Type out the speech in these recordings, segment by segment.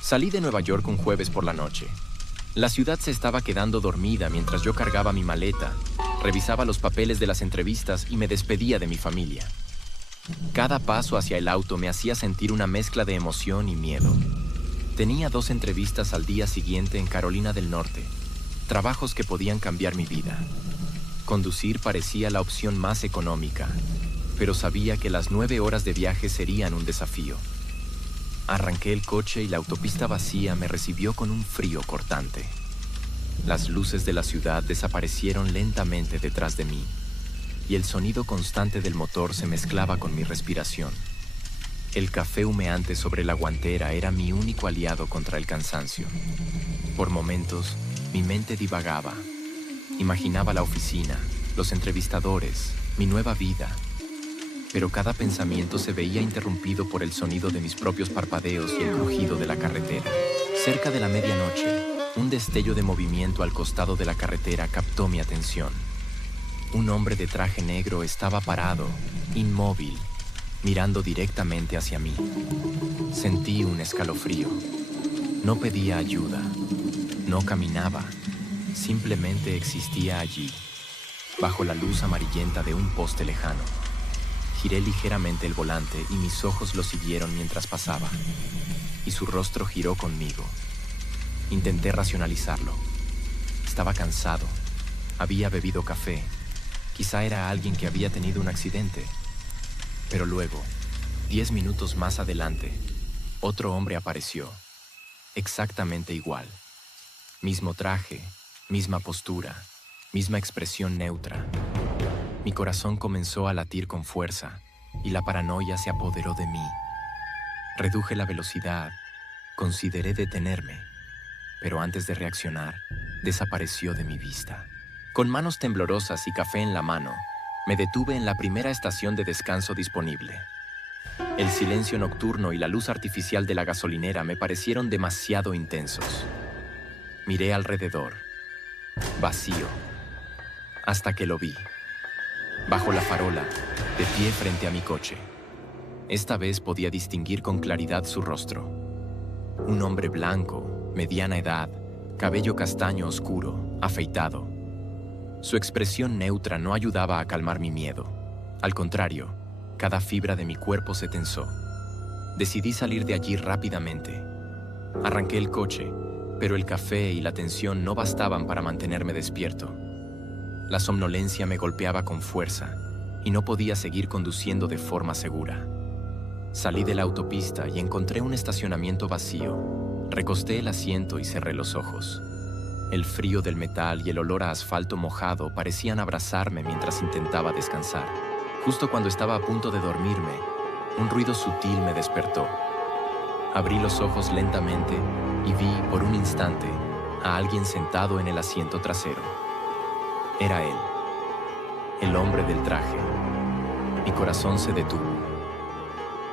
Salí de Nueva York un jueves por la noche. La ciudad se estaba quedando dormida mientras yo cargaba mi maleta, revisaba los papeles de las entrevistas y me despedía de mi familia. Cada paso hacia el auto me hacía sentir una mezcla de emoción y miedo. Tenía 2 entrevistas al día siguiente en Carolina del Norte, trabajos que podían cambiar mi vida. Conducir parecía la opción más económica, pero sabía que las 9 horas de viaje serían un desafío. Arranqué el coche y la autopista vacía me recibió con un frío cortante. Las luces de la ciudad desaparecieron lentamente detrás de mí, y el sonido constante del motor se mezclaba con mi respiración. El café humeante sobre la guantera era mi único aliado contra el cansancio. Por momentos, mi mente divagaba. Imaginaba la oficina, los entrevistadores, mi nueva vida. Pero cada pensamiento se veía interrumpido por el sonido de mis propios parpadeos y el crujido de la carretera. Cerca de la medianoche, un destello de movimiento al costado de la carretera captó mi atención. Un hombre de traje negro estaba parado, inmóvil, mirando directamente hacia mí. Sentí un escalofrío. No pedía ayuda, no caminaba, simplemente existía allí, bajo la luz amarillenta de un poste lejano. Giré ligeramente el volante y mis ojos lo siguieron mientras pasaba, y su rostro giró conmigo. Intenté racionalizarlo. Estaba cansado, había bebido café, quizá era alguien que había tenido un accidente. Pero luego, 10 minutos más adelante, otro hombre apareció, exactamente igual. Mismo traje, misma postura, misma expresión neutra. Mi corazón comenzó a latir con fuerza y la paranoia se apoderó de mí. Reduje la velocidad, consideré detenerme, pero antes de reaccionar, desapareció de mi vista. Con manos temblorosas y café en la mano, me detuve en la primera estación de descanso disponible. El silencio nocturno y la luz artificial de la gasolinera me parecieron demasiado intensos. Miré alrededor, vacío, hasta que lo vi. Bajo la farola, de pie frente a mi coche. Esta vez podía distinguir con claridad su rostro. Un hombre blanco, mediana edad, cabello castaño oscuro, afeitado. Su expresión neutra no ayudaba a calmar mi miedo. Al contrario, cada fibra de mi cuerpo se tensó. Decidí salir de allí rápidamente. Arranqué el coche, pero el café y la tensión no bastaban para mantenerme despierto. La somnolencia me golpeaba con fuerza y no podía seguir conduciendo de forma segura. Salí de la autopista y encontré un estacionamiento vacío. Recosté el asiento y cerré los ojos. El frío del metal y el olor a asfalto mojado parecían abrazarme mientras intentaba descansar. Justo cuando estaba a punto de dormirme, un ruido sutil me despertó. Abrí los ojos lentamente y vi, por un instante, a alguien sentado en el asiento trasero. Era él, el hombre del traje. Mi corazón se detuvo.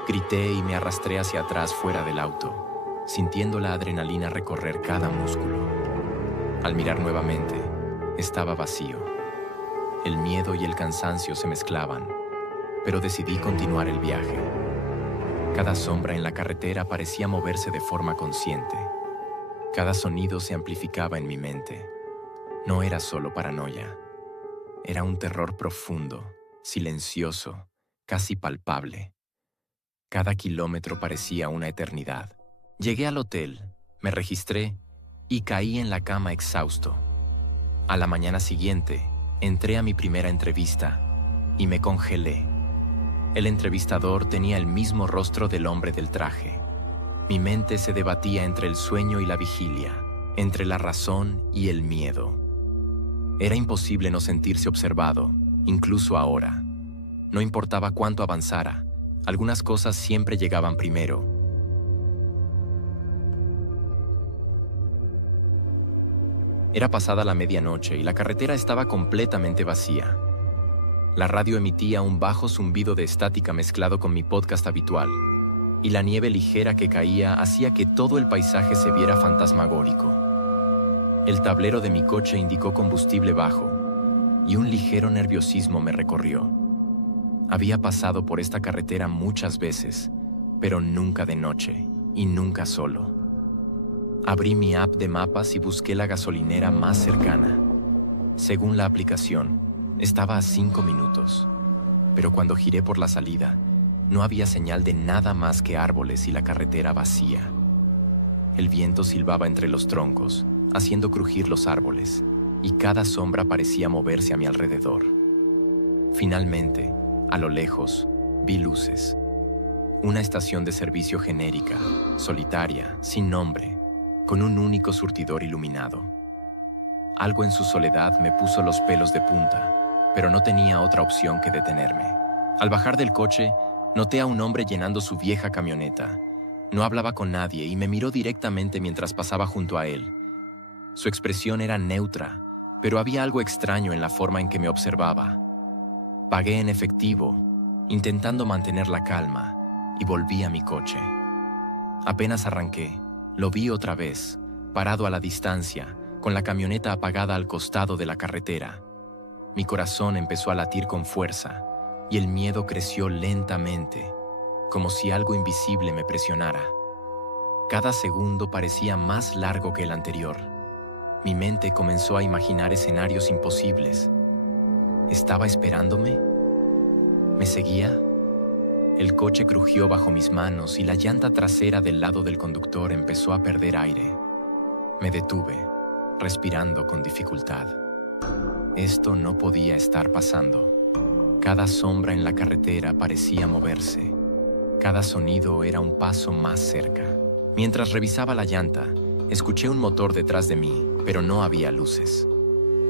Grité y me arrastré hacia atrás fuera del auto, sintiendo la adrenalina recorrer cada músculo. Al mirar nuevamente, estaba vacío. El miedo y el cansancio se mezclaban, pero decidí continuar el viaje. Cada sombra en la carretera parecía moverse de forma consciente. Cada sonido se amplificaba en mi mente. No era solo paranoia. Era un terror profundo, silencioso, casi palpable. Cada kilómetro parecía una eternidad. Llegué al hotel, me registré y caí en la cama exhausto. A la mañana siguiente, entré a mi primera entrevista y me congelé. El entrevistador tenía el mismo rostro del hombre del traje. Mi mente se debatía entre el sueño y la vigilia, entre la razón y el miedo. Era imposible no sentirse observado, incluso ahora. No importaba cuánto avanzara, algunas cosas siempre llegaban primero. Era pasada la medianoche y la carretera estaba completamente vacía. La radio emitía un bajo zumbido de estática mezclado con mi podcast habitual, y la nieve ligera que caía hacía que todo el paisaje se viera fantasmagórico. El tablero de mi coche indicó combustible bajo, y un ligero nerviosismo me recorrió. Había pasado por esta carretera muchas veces, pero nunca de noche y nunca solo. Abrí mi app de mapas y busqué la gasolinera más cercana. Según la aplicación, estaba a 5 minutos, pero cuando giré por la salida, no había señal de nada más que árboles y la carretera vacía. El viento silbaba entre los troncos, haciendo crujir los árboles, y cada sombra parecía moverse a mi alrededor. Finalmente, a lo lejos, vi luces. Una estación de servicio genérica, solitaria, sin nombre, con un único surtidor iluminado. Algo en su soledad me puso los pelos de punta, pero no tenía otra opción que detenerme. Al bajar del coche, noté a un hombre llenando su vieja camioneta. No hablaba con nadie y me miró directamente mientras pasaba junto a él. Su expresión era neutra, pero había algo extraño en la forma en que me observaba. Pagué en efectivo, intentando mantener la calma, y volví a mi coche. Apenas arranqué, lo vi otra vez, parado a la distancia, con la camioneta apagada al costado de la carretera. Mi corazón empezó a latir con fuerza, y el miedo creció lentamente, como si algo invisible me presionara. Cada segundo parecía más largo que el anterior. Mi mente comenzó a imaginar escenarios imposibles. ¿Estaba esperándome? ¿Me seguía? El coche crujió bajo mis manos y la llanta trasera del lado del conductor empezó a perder aire. Me detuve, respirando con dificultad. Esto no podía estar pasando. Cada sombra en la carretera parecía moverse. Cada sonido era un paso más cerca. Mientras revisaba la llanta, escuché un motor detrás de mí, pero no había luces.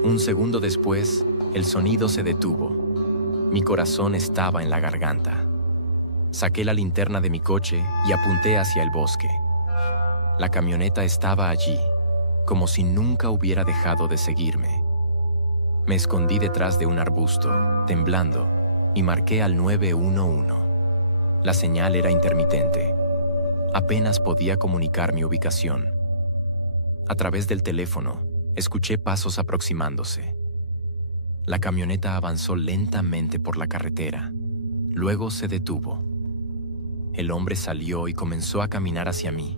Un segundo después, el sonido se detuvo. Mi corazón estaba en la garganta. Saqué la linterna de mi coche y apunté hacia el bosque. La camioneta estaba allí, como si nunca hubiera dejado de seguirme. Me escondí detrás de un arbusto, temblando, y marqué al 911. La señal era intermitente. Apenas podía comunicar mi ubicación. A través del teléfono, escuché pasos aproximándose. La camioneta avanzó lentamente por la carretera. Luego se detuvo. El hombre salió y comenzó a caminar hacia mí.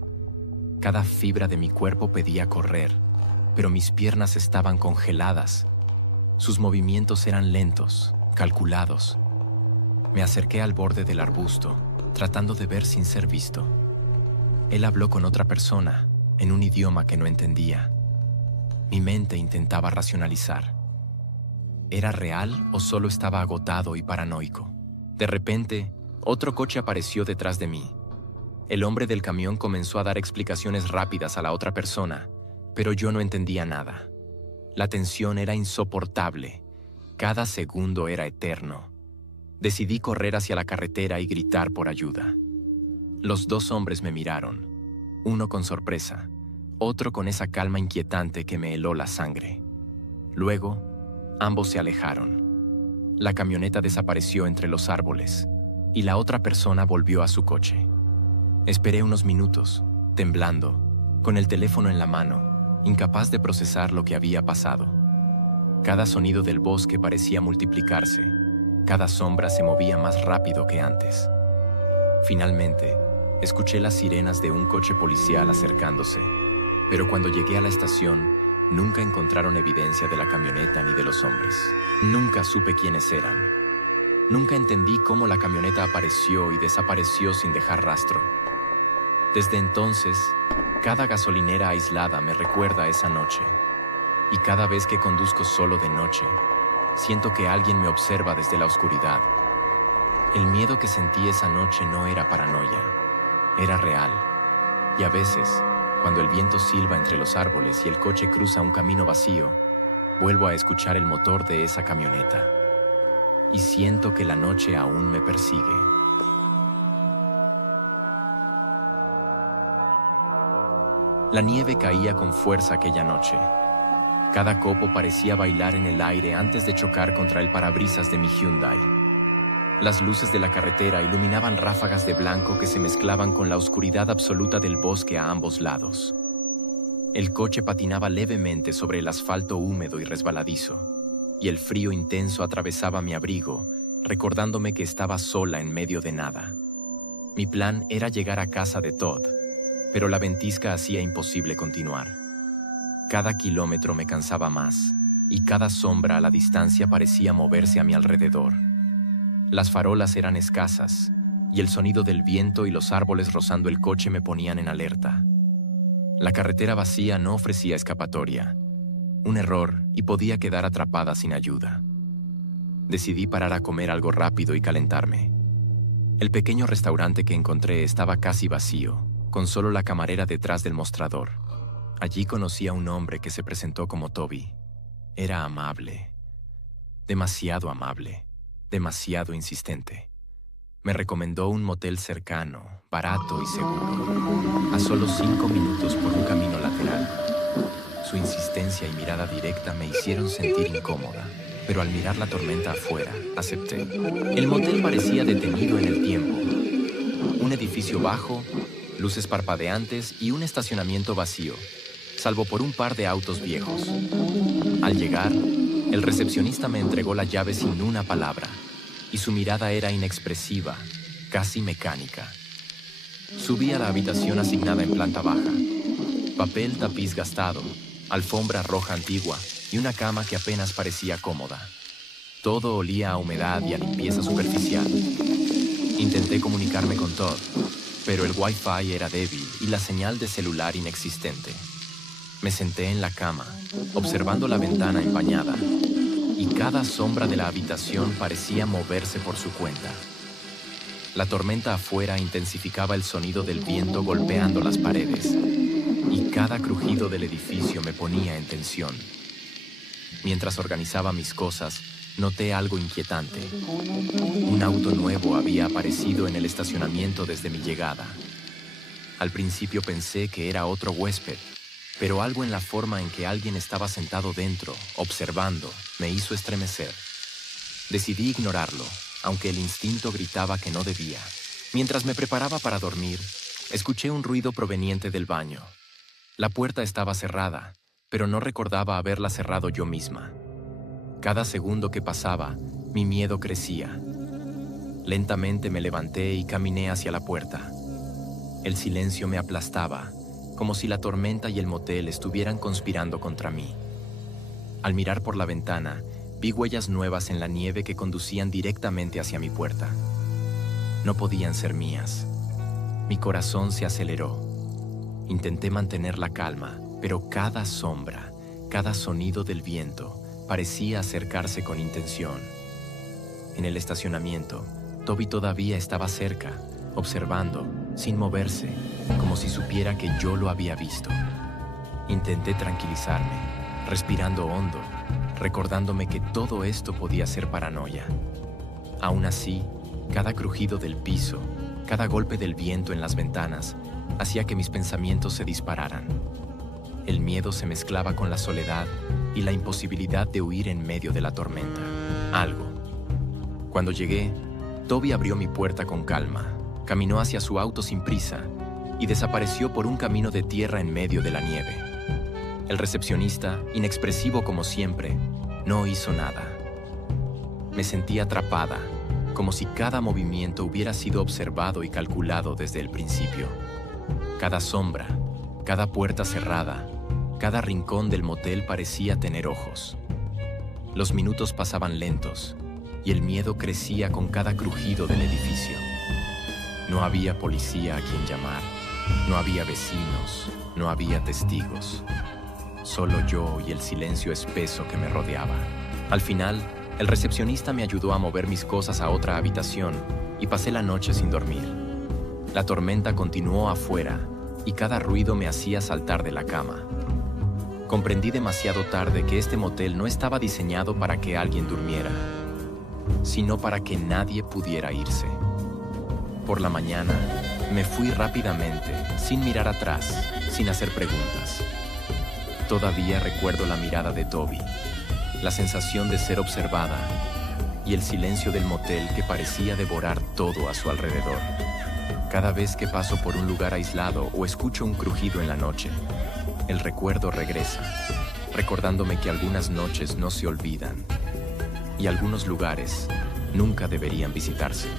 Cada fibra de mi cuerpo pedía correr, pero mis piernas estaban congeladas. Sus movimientos eran lentos, calculados. Me acerqué al borde del arbusto, tratando de ver sin ser visto. Él habló con otra persona, en un idioma que no entendía. Mi mente intentaba racionalizar. ¿Era real o solo estaba agotado y paranoico? De repente, otro coche apareció detrás de mí. El hombre del camión comenzó a dar explicaciones rápidas a la otra persona, pero yo no entendía nada. La tensión era insoportable. Cada segundo era eterno. Decidí correr hacia la carretera y gritar por ayuda. Los dos hombres me miraron, uno con sorpresa, otro con esa calma inquietante que me heló la sangre. Luego, ambos se alejaron. La camioneta desapareció entre los árboles y la otra persona volvió a su coche. Esperé unos minutos, temblando, con el teléfono en la mano, incapaz de procesar lo que había pasado. Cada sonido del bosque parecía multiplicarse. Cada sombra se movía más rápido que antes. Finalmente, escuché las sirenas de un coche policial acercándose, pero cuando llegué a la estación, nunca encontraron evidencia de la camioneta ni de los hombres. Nunca supe quiénes eran. Nunca entendí cómo la camioneta apareció y desapareció sin dejar rastro. Desde entonces, cada gasolinera aislada me recuerda esa noche. Y cada vez que conduzco solo de noche, siento que alguien me observa desde la oscuridad. El miedo que sentí esa noche no era paranoia, era real. Y a veces, cuando el viento silba entre los árboles y el coche cruza un camino vacío, vuelvo a escuchar el motor de esa camioneta. Y siento que la noche aún me persigue. La nieve caía con fuerza aquella noche. Cada copo parecía bailar en el aire antes de chocar contra el parabrisas de mi Hyundai. Las luces de la carretera iluminaban ráfagas de blanco que se mezclaban con la oscuridad absoluta del bosque a ambos lados. El coche patinaba levemente sobre el asfalto húmedo y resbaladizo, y el frío intenso atravesaba mi abrigo, recordándome que estaba sola en medio de nada. Mi plan era llegar a casa de Todd, pero la ventisca hacía imposible continuar. Cada kilómetro me cansaba más, y cada sombra a la distancia parecía moverse a mi alrededor. Las farolas eran escasas, y el sonido del viento y los árboles rozando el coche me ponían en alerta. La carretera vacía no ofrecía escapatoria. Un error y podía quedar atrapada sin ayuda. Decidí parar a comer algo rápido y calentarme. El pequeño restaurante que encontré estaba casi vacío, con solo la camarera detrás del mostrador. Allí conocí a un hombre que se presentó como Toby. Era amable, demasiado insistente. Me recomendó un motel cercano, barato y seguro, a solo 5 minutos por un camino lateral. Su insistencia y mirada directa me hicieron sentir incómoda, pero al mirar la tormenta afuera, acepté. El motel parecía detenido en el tiempo. Un edificio bajo, luces parpadeantes y un estacionamiento vacío, salvo por un par de autos viejos. Al llegar, el recepcionista me entregó la llave sin una palabra, y su mirada era inexpresiva, casi mecánica. Subí a la habitación asignada en planta baja. Papel tapiz gastado, alfombra roja antigua y una cama que apenas parecía cómoda. Todo olía a humedad y a limpieza superficial. Intenté comunicarme con Todd, pero el Wi-Fi era débil y la señal de celular inexistente. Me senté en la cama, observando la ventana empañada, y cada sombra de la habitación parecía moverse por su cuenta. La tormenta afuera intensificaba el sonido del viento golpeando las paredes, y cada crujido del edificio me ponía en tensión. Mientras organizaba mis cosas, noté algo inquietante. Un auto nuevo había aparecido en el estacionamiento desde mi llegada. Al principio pensé que era otro huésped, pero algo en la forma en que alguien estaba sentado dentro, observando, me hizo estremecer. Decidí ignorarlo, aunque el instinto gritaba que no debía. Mientras me preparaba para dormir, escuché un ruido proveniente del baño. La puerta estaba cerrada, pero no recordaba haberla cerrado yo misma. Cada segundo que pasaba, mi miedo crecía. Lentamente me levanté y caminé hacia la puerta. El silencio me aplastaba, como si la tormenta y el motel estuvieran conspirando contra mí. Al mirar por la ventana, vi huellas nuevas en la nieve que conducían directamente hacia mi puerta. No podían ser mías. Mi corazón se aceleró. Intenté mantener la calma, pero cada sombra, cada sonido del viento, parecía acercarse con intención. En el estacionamiento, Toby todavía estaba cerca, observando, sin moverse, como si supiera que yo lo había visto. Intenté tranquilizarme, respirando hondo, recordándome que todo esto podía ser paranoia. Aún así, cada crujido del piso, cada golpe del viento en las ventanas, hacía que mis pensamientos se dispararan. El miedo se mezclaba con la soledad y la imposibilidad de huir en medio de la tormenta. Algo. Cuando llegué, Toby abrió mi puerta con calma, caminó hacia su auto sin prisa y desapareció por un camino de tierra en medio de la nieve. El recepcionista, inexpresivo como siempre, no hizo nada. Me sentí atrapada, como si cada movimiento hubiera sido observado y calculado desde el principio. Cada sombra, cada puerta cerrada, cada rincón del motel parecía tener ojos. Los minutos pasaban lentos y el miedo crecía con cada crujido del edificio. No había policía a quien llamar, no había vecinos, no había testigos. Solo yo y el silencio espeso que me rodeaba. Al final, el recepcionista me ayudó a mover mis cosas a otra habitación y pasé la noche sin dormir. La tormenta continuó afuera y cada ruido me hacía saltar de la cama. Comprendí demasiado tarde que este motel no estaba diseñado para que alguien durmiera, sino para que nadie pudiera irse. Por la mañana, me fui rápidamente, sin mirar atrás, sin hacer preguntas. Todavía recuerdo la mirada de Toby, la sensación de ser observada y el silencio del motel que parecía devorar todo a su alrededor. Cada vez que paso por un lugar aislado o escucho un crujido en la noche, el recuerdo regresa. recordándome que algunas noches no se olvidan y algunos lugares nunca deberían visitarse.